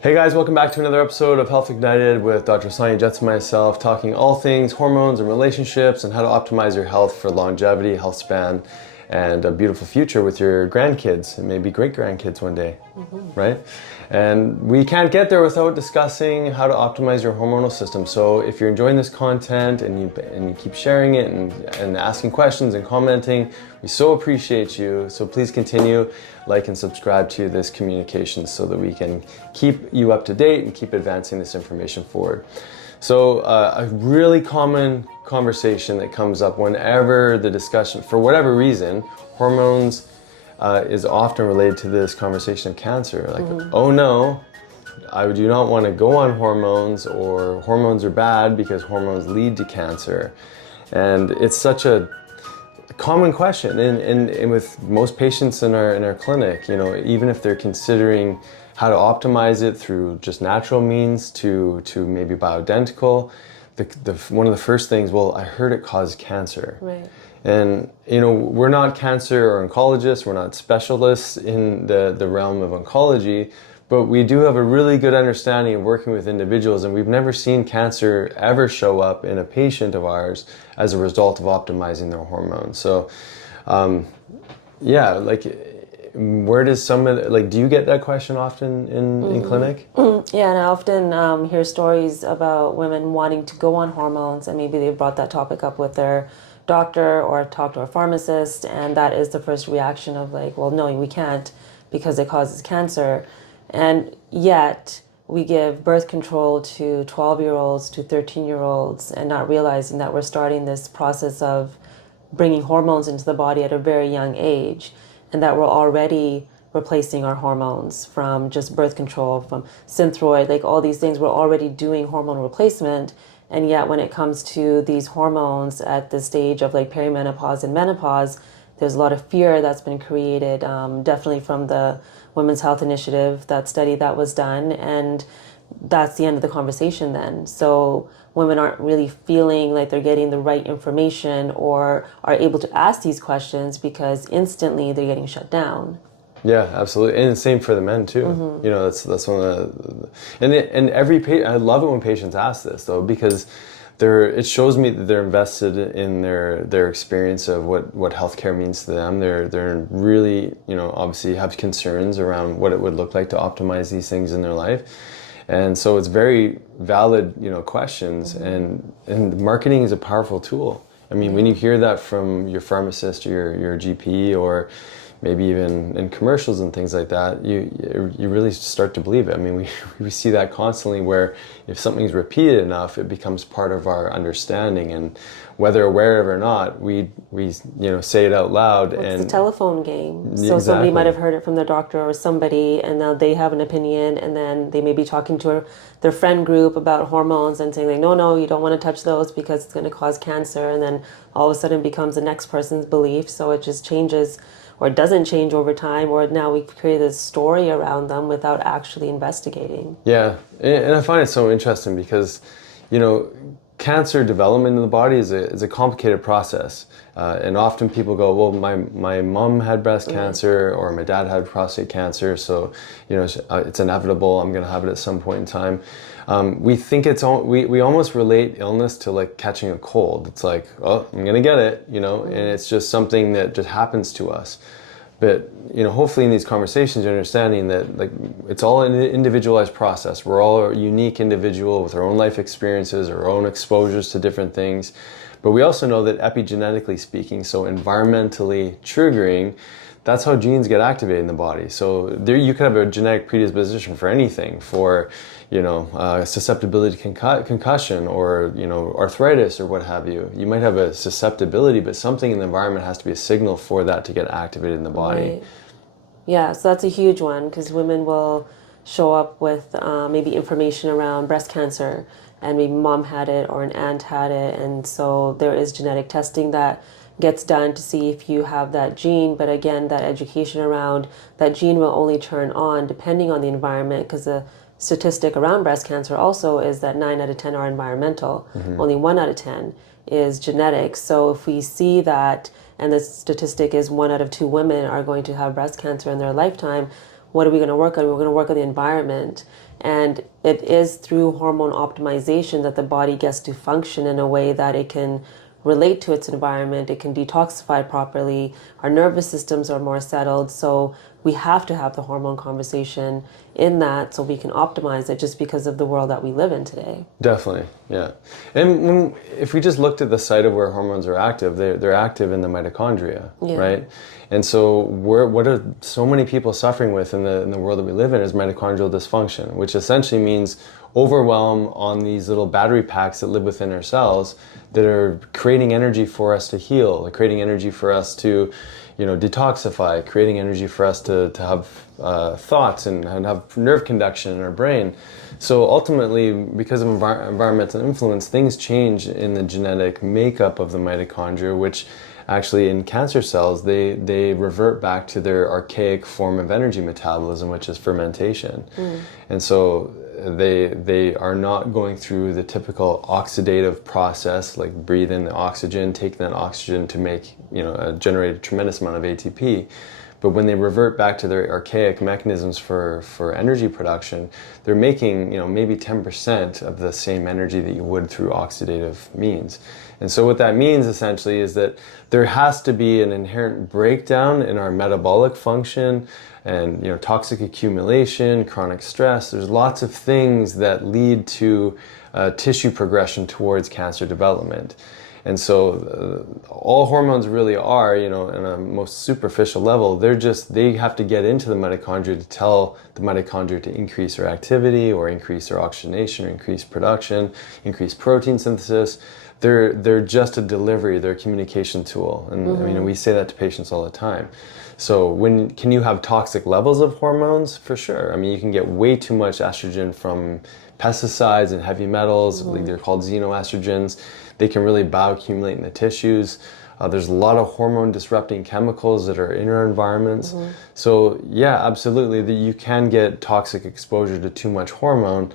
Hey guys, welcome back to another episode of Health Ignited with Dr. Sonia Jets and myself, talking all things hormones and relationships and how to optimize your health for longevity, health span, and a beautiful future with your grandkids and maybe great grandkids one day, right? And we can't get there without discussing how to optimize your hormonal system. So if you're enjoying this content and you keep sharing it and asking questions and commenting, we so appreciate you. So please continue, like and subscribe to this communication so that we can keep you up to date and keep advancing this information forward. So a really common conversation that comes up whenever the discussion, for whatever reason, hormones is often related to this conversation of cancer. Like, oh no, I do not want to go on hormones, or hormones are bad because hormones lead to cancer. And it's such a common question, and with most patients in our clinic, you know, even if they're considering how to optimize it through just natural means to maybe bioidentical, one of the first things, well, I heard it caused cancer. Right. And, you know, we're not cancer or oncologists, we're not specialists in the realm of oncology, but we do have a really good understanding of working with individuals, and we've never seen cancer ever show up in a patient of ours as a result of optimizing their hormones. So, yeah, like, where does some of the, like, do you get that question often in clinic? Yeah, and I often hear stories about women wanting to go on hormones, and maybe they brought that topic up with their doctor or talked to a pharmacist, and that is the first reaction of like, well, no, we can't because it causes cancer. And yet we give birth control to 12-year-olds, to 13-year-olds, and not realizing that we're starting this process of bringing hormones into the body at a very young age, and that we're already replacing our hormones from just birth control, from Synthroid, like all these things. We're already doing hormone replacement. And yet when it comes to these hormones at the stage of like perimenopause and menopause, there's a lot of fear that's been created, definitely from the Women's Health Initiative, that study that was done. And that's the end of the conversation then. So women aren't really feeling like they're getting the right information or are able to ask these questions because instantly they're getting shut down. Yeah, absolutely, and same for the men too. You know, that's one of the, and every I love it when patients ask this though, because it shows me that they're invested in their experience of what healthcare means to them. They're really, you know, obviously have concerns around what it would look like to optimize these things in their life. And so it's very valid, you know, questions, and marketing is a powerful tool. I mean, when you hear that from your pharmacist or your GP, or maybe even in commercials and things like that, you really start to believe it. I mean, we see that constantly, where if something's repeated enough, it becomes part of our understanding, and whether aware of it or not, we you know, say it out loud. Well, and it's a telephone game. So exactly. somebody might have heard it from their doctor or somebody, and now they have an opinion, and then they may be talking to their friend group about hormones and saying like, no, you don't want to touch those because it's going to cause cancer, and then all of a sudden it becomes the next person's belief. So it just changes, or it doesn't change over time, or now we've created a story around them without actually investigating. Yeah, and I find it so interesting because, you know, cancer development in the body is a complicated process. And often people go, well, my mom had breast cancer, or my dad had prostate cancer, so, you know, it's inevitable, I'm going to have it at some point in time. We think we almost relate illness to like catching a cold. It's like, oh, I'm going to get it, you know, and it's just something that just happens to us. But, you know, hopefully in these conversations, you're understanding that like it's all an individualized process. We're all a unique individual with our own life experiences, our own exposures to different things. But we also know that epigenetically speaking, so environmentally triggering, that's how genes get activated in the body. So there you could have a genetic predisposition for anything, for, you know, susceptibility to concussion, or, you know, arthritis or what have you. You might have a susceptibility, but something in the environment has to be a signal for that to get activated in the body. Right. Yeah, so that's a huge one, because women will show up with maybe information around breast cancer, and maybe mom had it or an aunt had it, and so there is genetic testing that gets done to see if you have that gene. But again, that education around that gene will only turn on depending on the environment, because the statistic around breast cancer also is that 9 out of 10 are environmental. Only 1 out of 10 is genetic. So if we see that, and the statistic is 1 out of 2 women are going to have breast cancer in their lifetime, what are we going to work on? We're going to work on the environment. And it is through hormone optimization that the body gets to function in a way that it can relate to its environment, it can detoxify properly, our nervous systems are more settled. So we have to have the hormone conversation in that so we can optimize it, just because of the world that we live in today. Definitely, yeah. And if we just looked at the site of where hormones are active, they're active in the mitochondria, right? And so what are so many people suffering with in the world that we live in is mitochondrial dysfunction, which essentially means overwhelm on these little battery packs that live within our cells that are creating energy for us to heal, creating energy for us to, detoxify, creating energy for us to have thoughts and have nerve conduction in our brain. So ultimately, because of environmental influence, things change in the genetic makeup of the mitochondria, which actually in cancer cells, they revert back to their archaic form of energy metabolism, which is fermentation. And so they are not going through the typical oxidative process, like breathe in the oxygen, take that oxygen to make, generate a tremendous amount of ATP. But when they revert back to their archaic mechanisms for energy production, they're making, maybe 10% of the same energy that you would through oxidative means. And so what that means essentially is that there has to be an inherent breakdown in our metabolic function and, toxic accumulation, chronic stress. There's lots of things that lead to tissue progression towards cancer development. And so all hormones really are, in a most superficial level, they have to get into the mitochondria to tell the mitochondria to increase their activity or increase their oxygenation or increase production, increase protein synthesis. They're just a delivery, they're a communication tool. And we say that to patients all the time. So can you have toxic levels of hormones? For sure. You can get way too much estrogen from pesticides and heavy metals. They're called xenoestrogens. They can really bioaccumulate in the tissues. There's a lot of hormone disrupting chemicals that are in our environments. So yeah, absolutely, you can get toxic exposure to too much hormone.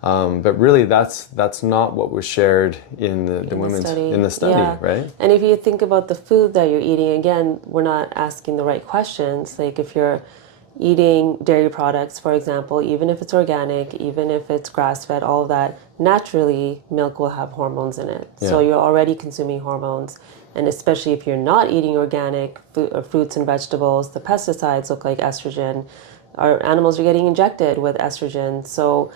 But really, that's not what was shared in the study, right? And if you think about the food that you're eating, again, we're not asking the right questions. Like if you're eating dairy products, for example, even if it's organic, even if it's grass-fed, all of that, naturally, milk will have hormones in it. So you're already consuming hormones. And especially if you're not eating organic fruits and vegetables, the pesticides look like estrogen. Our animals are getting injected with estrogen. So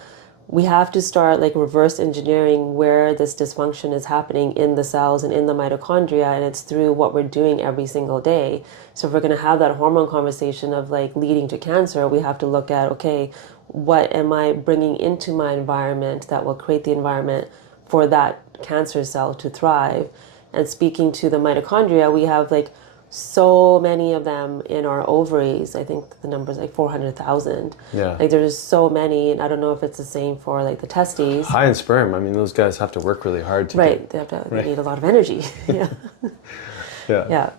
we have to start reverse engineering where this dysfunction is happening in the cells and in the mitochondria, and it's through what we're doing every single day. So if we're going to have that hormone conversation of leading to cancer, we have to look at, okay, what am I bringing into my environment that will create the environment for that cancer cell to thrive? And speaking to the mitochondria, we have so many of them in our ovaries. I think the number is 400,000. Yeah. There's so many, and I don't know if it's the same for the testes. High in sperm. Those guys have to work really hard to They need a lot of energy. Yeah. Yeah.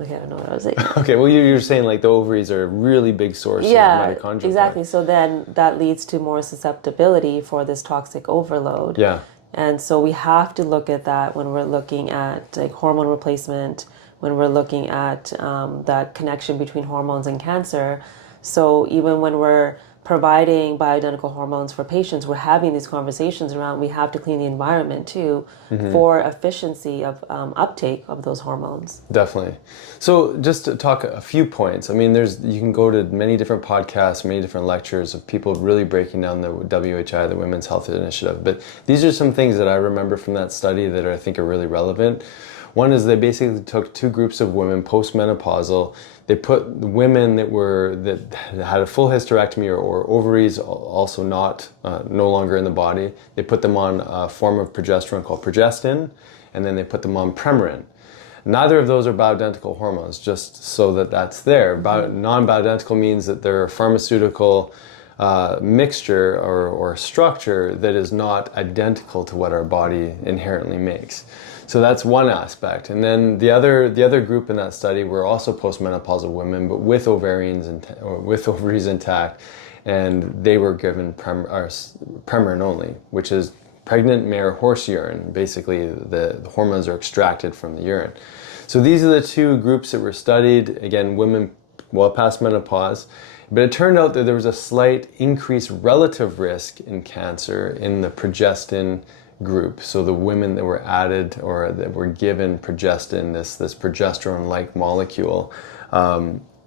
Okay, I don't know what I was saying. Okay, well, you're saying the ovaries are a really big source of mitochondria. Exactly. Part. So then that leads to more susceptibility for this toxic overload. Yeah. And so we have to look at that when we're looking at hormone replacement, when we're looking at that connection between hormones and cancer. So even when we're providing bioidentical hormones for patients, we're having these conversations around we have to clean the environment too for efficiency of uptake of those hormones. Definitely. So just to talk a few points, you can go to many different podcasts, many different lectures of people really breaking down the WHI, the Women's Health Initiative. But these are some things that I remember from that study that I think are really relevant. One is they basically took two groups of women postmenopausal. They put women that had a full hysterectomy or ovaries also no longer in the body. They put them on a form of progesterone called progestin, and then they put them on Premarin. Neither of those are bioidentical hormones, just so that's there. Non-bioidentical means that they're a pharmaceutical mixture or structure that is not identical to what our body inherently makes. So that's one aspect. And then the other group in that study were also postmenopausal women, but with ovaries intact, and they were given Premarin only, which is pregnant mare horse urine. Basically, the hormones are extracted from the urine. So these are the two groups that were studied. Again, women well past menopause. But it turned out that there was a slight increased relative risk in cancer in the progestin group. So the women that were added or that were given progestin, this progesterone-like molecule,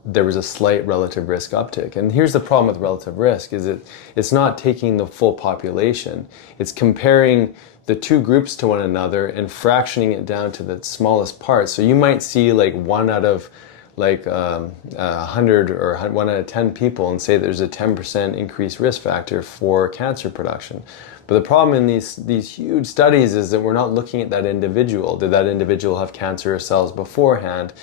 there was a slight relative risk uptick. And here's the problem with relative risk, is it's not taking the full population. It's comparing the two groups to one another and fractioning it down to the smallest parts. So you might see like 1 out of 100 or 1 out of 10 people and say there's a 10% increased risk factor for cancer production. But the problem in these huge studies is that we're not looking at that individual. Did that individual have cancerous cells beforehand?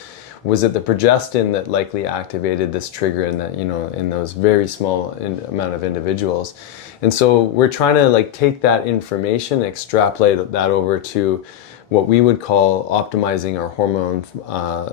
Was it the progestin that likely activated this trigger in that, in those very small amount of individuals? And so we're trying to like take that information, extrapolate that over to what we would call optimizing our hormone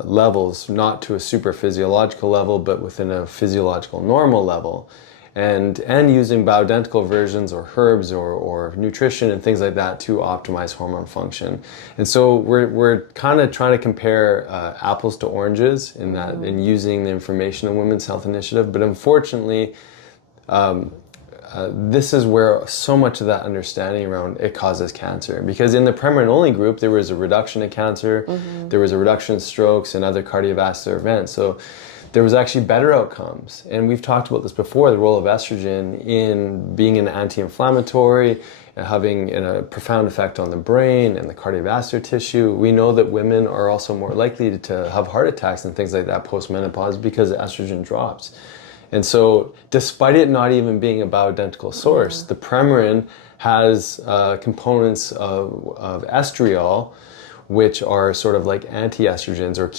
levels, not to a super physiological level, but within a physiological normal level. And using bioidentical versions or herbs or nutrition and things like that to optimize hormone function. And so we're kind of trying to compare apples to oranges in that, in using the information of Women's Health Initiative. But unfortunately, this is where so much of that understanding around it causes cancer. Because in the Premarin only group, there was a reduction in cancer, there was a reduction in strokes and other cardiovascular events. So there was actually better outcomes. And we've talked about this before, the role of estrogen in being an anti-inflammatory, having a profound effect on the brain and the cardiovascular tissue. We know that women are also more likely to have heart attacks and things like that post-menopause because estrogen drops. And so despite it not even being a bioidentical source, the Premarin has components of estriol, which are sort of like anti-estrogens or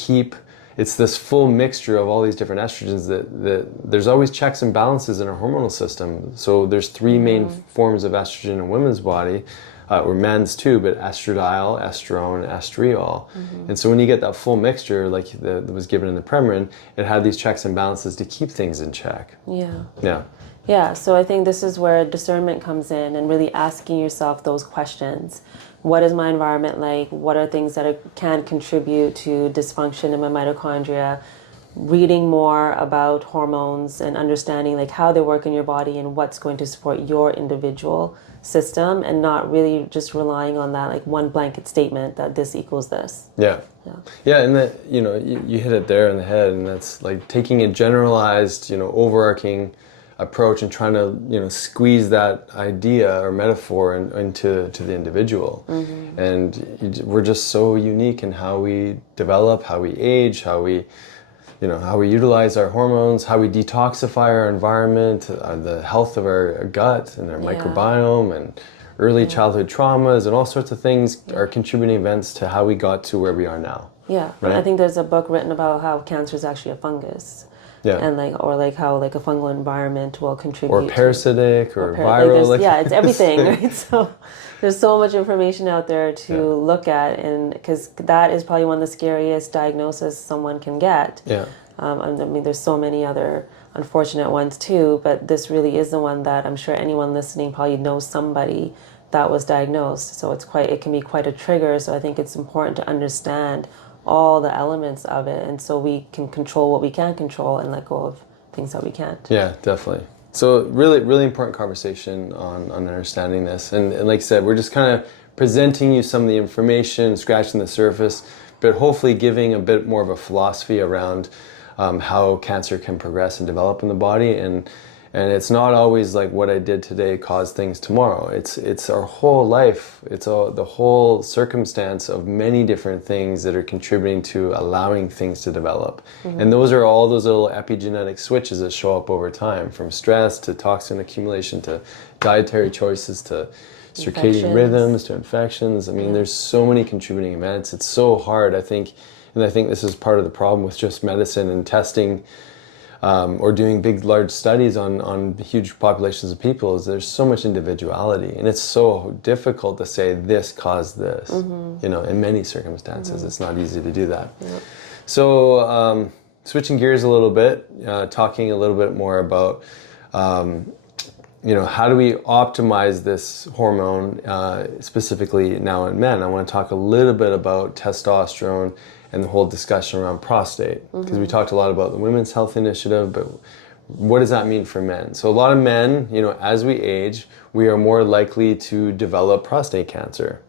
it's this full mixture of all these different estrogens that there's always checks and balances in our hormonal system. So there's 3 main forms of estrogen in women's body, or men's too, but estradiol, estrone, estriol. And so when you get that full mixture, like that was given in the Premarin, it had these checks and balances to keep things in check. Yeah, so I think this is where discernment comes in and really asking yourself those questions. What is my environment like? What are things that can contribute to dysfunction in my mitochondria? Reading more about hormones and understanding like how they work in your body and what's going to support your individual system, and not really just relying on that like one blanket statement that this equals this. Yeah, and that, you hit it there in the head, and that's like taking a generalized, overarching approach and trying to squeeze that idea or metaphor into the individual. And we're just so unique in how we develop, how we age, how we utilize our hormones, how we detoxify our environment, the health of our gut and our microbiome, and early childhood traumas and all sorts of things are contributing events to how we got to where we are now. Right? I think there's a book written about how cancer is actually a fungus. And how a fungal environment will contribute. Or parasitic or viral. It's everything, right? So there's so much information out there to look at, and because that is probably one of the scariest diagnoses someone can get. I mean, there's so many other unfortunate ones too, but this really is the one that I'm sure anyone listening probably knows somebody that was diagnosed. So it can be quite a trigger. So I think it's important to understand all the elements of it, and so we can control what we can control and let go of things that we can't. Yeah, definitely. So really, really important conversation on understanding this. And like I said, we're just kind of presenting you some of the information, scratching the surface, but hopefully giving a bit more of a philosophy around how cancer can progress and develop in the body. And it's not always like what I did today caused things tomorrow. It's our whole life. It's the whole circumstance of many different things that are contributing to allowing things to develop. And those are all those little epigenetic switches that show up over time, from stress to toxin accumulation to dietary choices to circadian rhythms to infections. I mean, there's so many contributing events. It's so hard, I think, and I think this is part of the problem with just medicine and testing or doing big, large studies on huge populations of people, is there's so much individuality, and it's so difficult to say this caused this. In many circumstances, it's not easy to do that. So switching gears a little bit, talking a little bit more about how do we optimize this hormone, specifically now in men. I want to talk a little bit about testosterone and the whole discussion around prostate, because we talked a lot about the Women's Health Initiative, but what does that mean for men? So a lot of men, as we age, we are more likely to develop prostate cancer,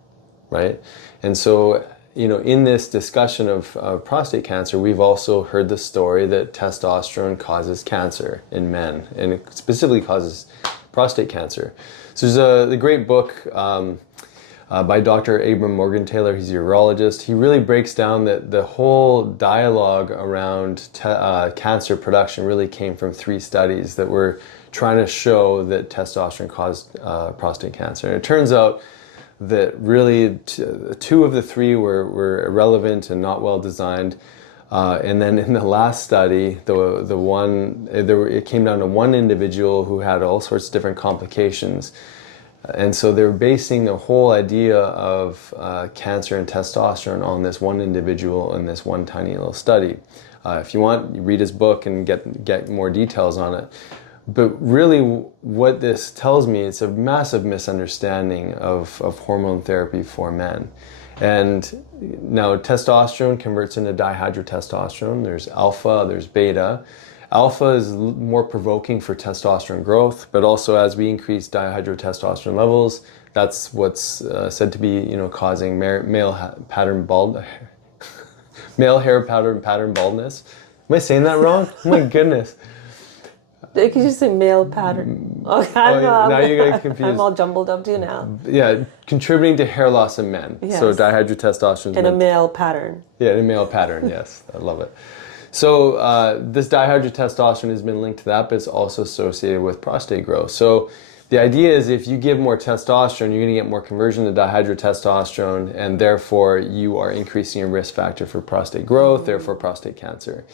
right? And so, in this discussion of prostate cancer, we've also heard the story that testosterone causes cancer in men, and it specifically causes prostate cancer. So there's a great book by Dr. Abram Morgan-Taylor. He's a urologist. He really breaks down that the whole dialogue around cancer production really came from 3 studies that were trying to show that testosterone caused prostate cancer. And it turns out that really 2 of the 3 were irrelevant and not well designed. And then in the last study, it came down to 1 individual who had all sorts of different complications. And so they were basing the whole idea of cancer and testosterone on this 1 individual in this 1 tiny little study. If you want, you read his book and get more details on it. But really what this tells me, it's a massive misunderstanding of hormone therapy for men. And now testosterone converts into dihydrotestosterone. There's alpha, there's beta. Alpha is more provoking for testosterone growth, but also as we increase dihydrotestosterone levels, that's what's said to be, causing male hair pattern baldness. Am I saying that wrong? Oh my goodness. Could you say male pattern? Okay, now you got confused. I'm all jumbled up too now. Yeah, contributing to hair loss in men. Yes. So dihydrotestosterone. In a male pattern. Yeah, in a male pattern, yes. I love it. So this dihydrotestosterone has been linked to that, but it's also associated with prostate growth. So the idea is if you give more testosterone, you're going to get more conversion to dihydrotestosterone, and therefore you are increasing your risk factor for prostate growth, therefore prostate cancer.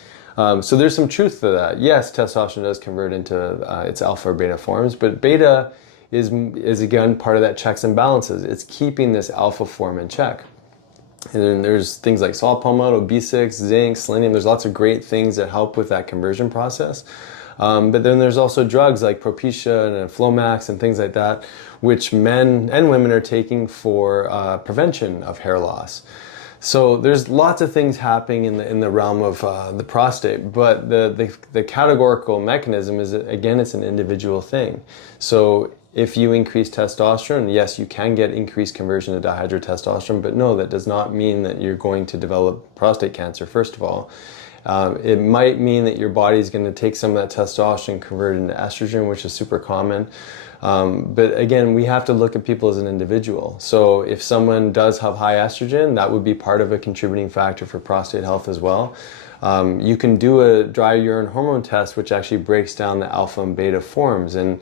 So there's some truth to that. Yes, testosterone does convert into its alpha or beta forms, but beta is again part of that checks and balances. It's keeping this alpha form in check. And then there's things like saw palmetto, B6, zinc, selenium. There's lots of great things that help with that conversion process. But then there's also drugs like Propecia and Flomax and things like that, which men and women are taking for prevention of hair loss. So there's lots of things happening in the realm of the prostate, but the categorical mechanism is, again, it's an individual thing. So if you increase testosterone, yes, you can get increased conversion to dihydrotestosterone, but no, that does not mean that you're going to develop prostate cancer, first of all. It might mean that your body's going to take some of that testosterone and convert it into estrogen, which is super common. But again, we have to look at people as an individual. So if someone does have high estrogen, that would be part of a contributing factor for prostate health as well. You can do a dry urine hormone test, which actually breaks down the alpha and beta forms. And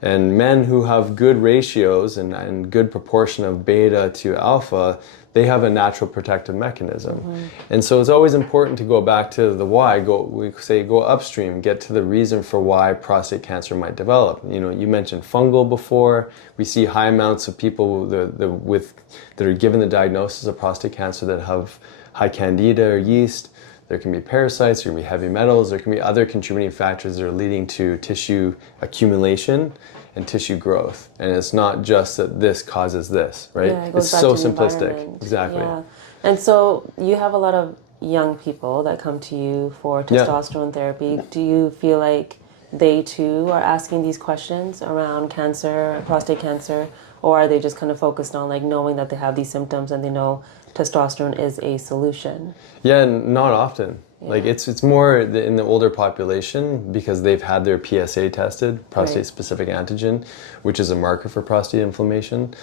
men who have good ratios and good proportion of beta to alpha, they have a natural protective mechanism. Mm-hmm. And so it's always important to go back to the why. We say go upstream, get to the reason for why prostate cancer might develop. You mentioned fungal before. We see high amounts of people that are given the diagnosis of prostate cancer that have high candida or yeast. There can be parasites, there can be heavy metals, there can be other contributing factors that are leading to tissue accumulation and tissue growth. And it's not just that this causes this, right? Yeah, it goes it's back so to the simplistic. environment. Exactly. Yeah. And so you have a lot of young people that come to you for testosterone therapy. Do you feel like they too are asking these questions around cancer, prostate cancer, or are they just kind of focused on like knowing that they have these symptoms and they know testosterone is a solution? Yeah, not often. Yeah. Like it's more in the older population because they've had their PSA tested, prostate-specific antigen, which is a marker for prostate inflammation.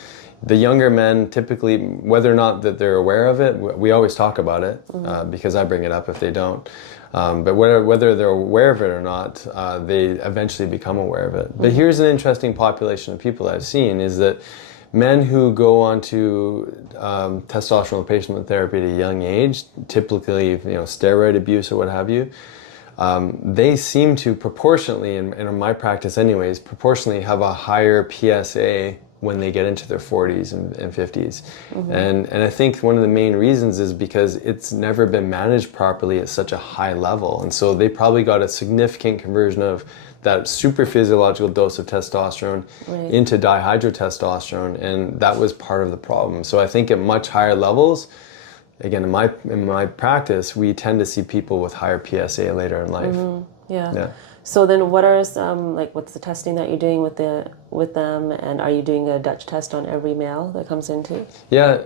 The younger men, typically, whether or not that they're aware of it, we always talk about it because I bring it up if they don't. But whether they're aware of it or not, they eventually become aware of it. But here's an interesting population of people I've seen is that men who go on to testosterone replacement therapy at a young age, typically steroid abuse or what have you, they seem to proportionately, and in my practice anyways, proportionally have a higher PSA when they get into their 40s and 50s. Mm-hmm. And I think one of the main reasons is because it's never been managed properly at such a high level. And so they probably got a significant conversion of that super physiological dose of testosterone into dihydrotestosterone, and that was part of the problem. So I think at much higher levels, again, in my practice, we tend to see people with higher PSA later in life. Mm-hmm. Yeah. So then what are some, like, what's the testing that you're doing with them, and are you doing a Dutch test on every male that comes into? Yeah,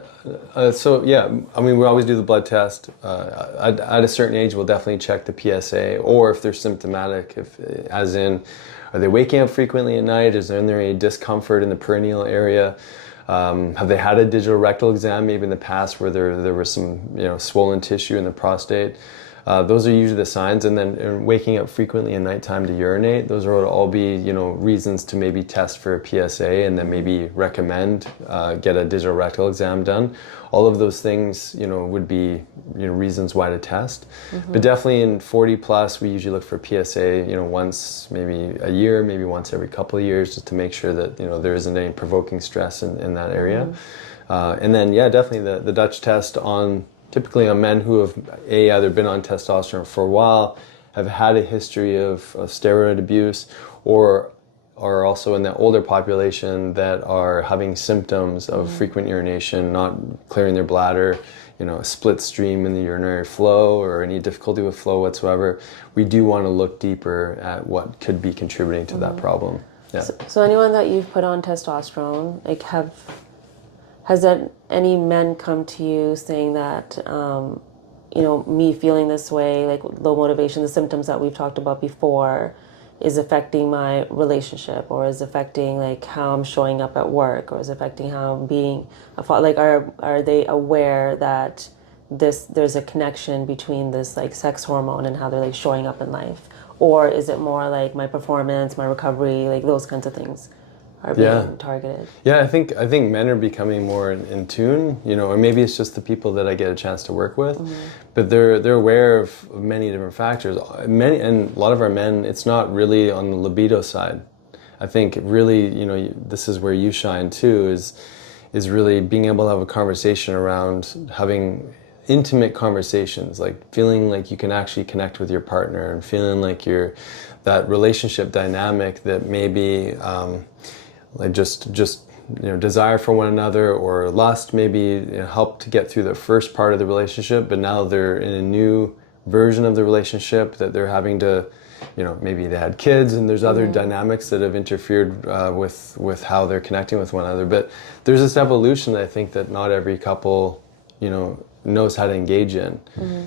so yeah, I mean, we always do the blood test. At a certain age, we'll definitely check the PSA, or if they're symptomatic, as in, are they waking up frequently at night? Is there any discomfort in the perineal area? Have they had a digital rectal exam maybe in the past where there was some swollen tissue in the prostate? Those are usually the signs, and then waking up frequently at nighttime to urinate. Those are all be reasons to maybe test for a PSA, and then maybe recommend get a digital rectal exam done. All of those things would be reasons why to test. But definitely in 40 plus, we usually look for PSA once maybe a year, maybe once every couple of years, just to make sure that there isn't any provoking stress in that area. And then definitely the Dutch test typically on men who have either been on testosterone for a while, have had a history of steroid abuse, or are also in the older population that are having symptoms of frequent urination, not clearing their bladder, a split stream in the urinary flow, or any difficulty with flow whatsoever. We do want to look deeper at what could be contributing to that problem. Yeah. So anyone that you've put on testosterone, like, has that any men come to you saying that, me feeling this way, like low motivation, the symptoms that we've talked about before, is affecting my relationship, or is affecting like how I'm showing up at work, or is affecting how I'm being a father? Like, are they aware that there's a connection between this like sex hormone and how they're like showing up in life? Or is it more like my performance, my recovery, like those kinds of things are being targeted? Yeah, I think men are becoming more in tune, or maybe it's just the people that I get a chance to work with, but they're aware of many different factors. And a lot of our men, it's not really on the libido side. I think really, this is where you shine too, is really being able to have a conversation around having intimate conversations, like feeling like you can actually connect with your partner, and feeling like that relationship dynamic that maybe like just desire for one another, or lust maybe help to get through the first part of the relationship, but now they're in a new version of the relationship that they're having to, maybe they had kids, and there's other dynamics that have interfered with how they're connecting with one another. But there's this evolution that I think that not every couple knows how to engage in.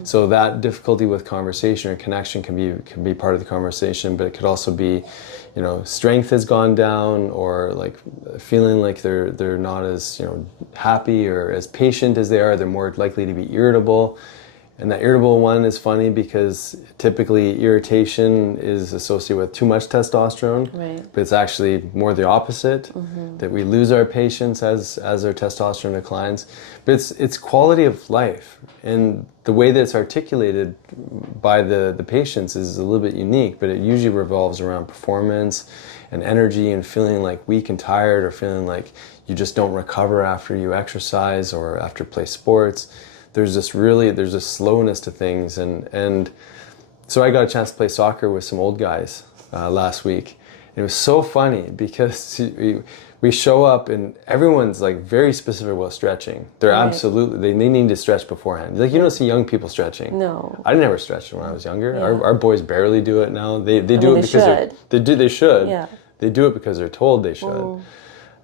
So that difficulty with conversation or connection can be part of the conversation, but it could also be strength has gone down, or like feeling like they're not as happy or as patient as they are. They're more likely to be irritable. And that irritable one is funny because typically irritation is associated with too much testosterone, but it's actually more the opposite, that we lose our patience as our testosterone declines. But it's quality of life, and the way that it's articulated by the patients is a little bit unique, but it usually revolves around performance and energy, and feeling like weak and tired, or feeling like you just don't recover after you exercise or after play sports. There's this slowness to things, and so I got a chance to play soccer with some old guys last week. And it was so funny because we show up and everyone's like very specific about stretching. They're absolutely, they need to stretch beforehand. Like, you don't see young people stretching. No. I never stretched when I was younger. Our boys barely do it now. They do it because they should. Yeah. They do it because they're told they should.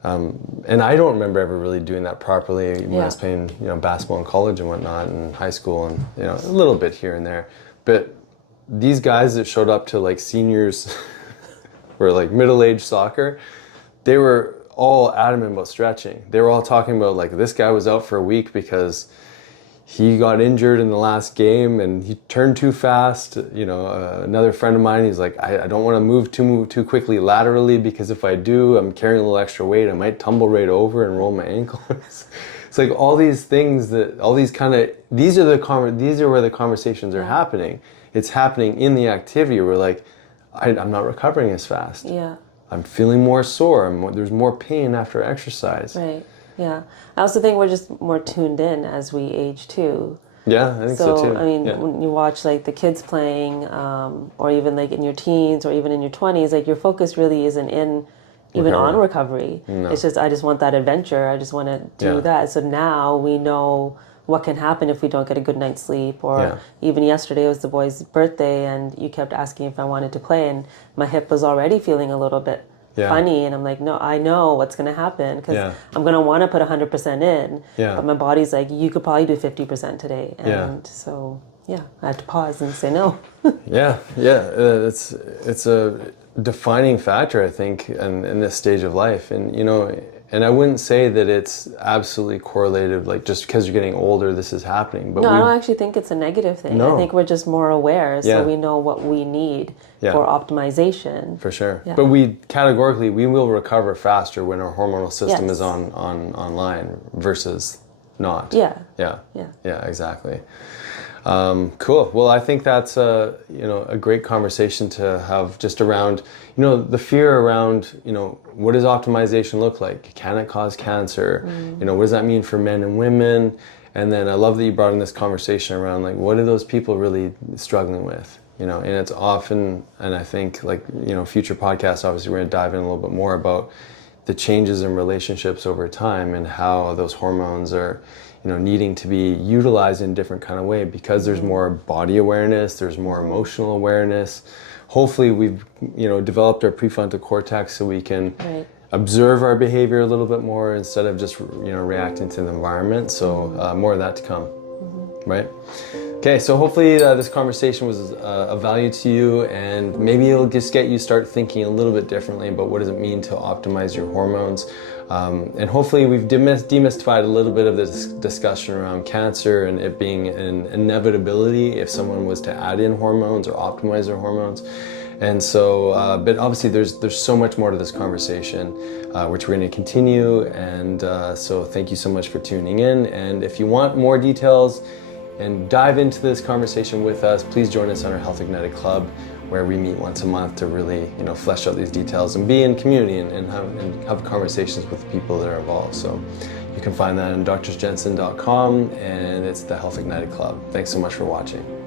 And I don't remember ever really doing that properly when I was playing, basketball in college and whatnot, and high school, and a little bit here and there. But these guys that showed up to like seniors or like middle-aged soccer, they were all adamant about stretching. They were all talking about like, this guy was out for a week because he got injured in the last game and he turned too fast. Another friend of mine, he's like, I don't want to move too quickly laterally, because if I do, I'm carrying a little extra weight. I might tumble right over and roll my ankle. It's like all these things these are where the conversations are happening. It's happening in the activity where like, I'm not recovering as fast. Yeah. I'm feeling more sore. There's more pain after exercise. Right. Yeah. I also think we're just more tuned in as we age too. Yeah, I think so too. I mean, when you watch like the kids playing, or even like in your teens or even in your 20s, like your focus really isn't even on recovery. No. It's just, I just want that adventure. I just want to do that. So now we know, what can happen if we don't get a good night's sleep. Or Yeah. even yesterday was the boy's birthday, and you kept asking if I wanted to play, and my hip was already feeling a little bit funny, and I'm like, no, I know what's going to happen, because I'm going to want to put 100% in, but my body's like, you could probably do 50% today, and so I had to pause and say no. It's a defining factor, I think, in this stage of life, and and I wouldn't say that it's absolutely correlated, like just because you're getting older, this is happening. But no, I don't actually think it's a negative thing. No. I think we're just more aware, so we know what we need for optimization. For sure. But we categorically, we will recover faster when our hormonal system is online versus not. Yeah, exactly. Cool. Well, I think that's a great conversation to have, just around the fear around what does optimization look like? Can it cause cancer? What does that mean for men and women? And then I love that you brought in this conversation around, like, what are those people really struggling with? And it's often, and I think, like, future podcasts, obviously we're going to dive in a little bit more about the changes in relationships over time and how those hormones are needing to be utilized in a different kind of way, because there's more body awareness, there's more emotional awareness. Hopefully we've developed our prefrontal cortex so we can observe our behavior a little bit more instead of just reacting to the environment. So more of that to come, right? Okay, so hopefully this conversation was of value to you, and maybe it'll just get you start thinking a little bit differently about what does it mean to optimize your hormones. And hopefully we've demystified a little bit of this discussion around cancer and it being an inevitability if someone was to add in hormones or optimize their hormones. And so, but obviously there's so much more to this conversation, which we're going to continue. And so thank you so much for tuning in. And if you want more details and dive into this conversation with us, please join us on our Health Ignited Club, where we meet once a month to really flesh out these details and be in community and have conversations with people that are involved. So you can find that on drsjensen.com, and it's the Health Ignited Club. Thanks so much for watching.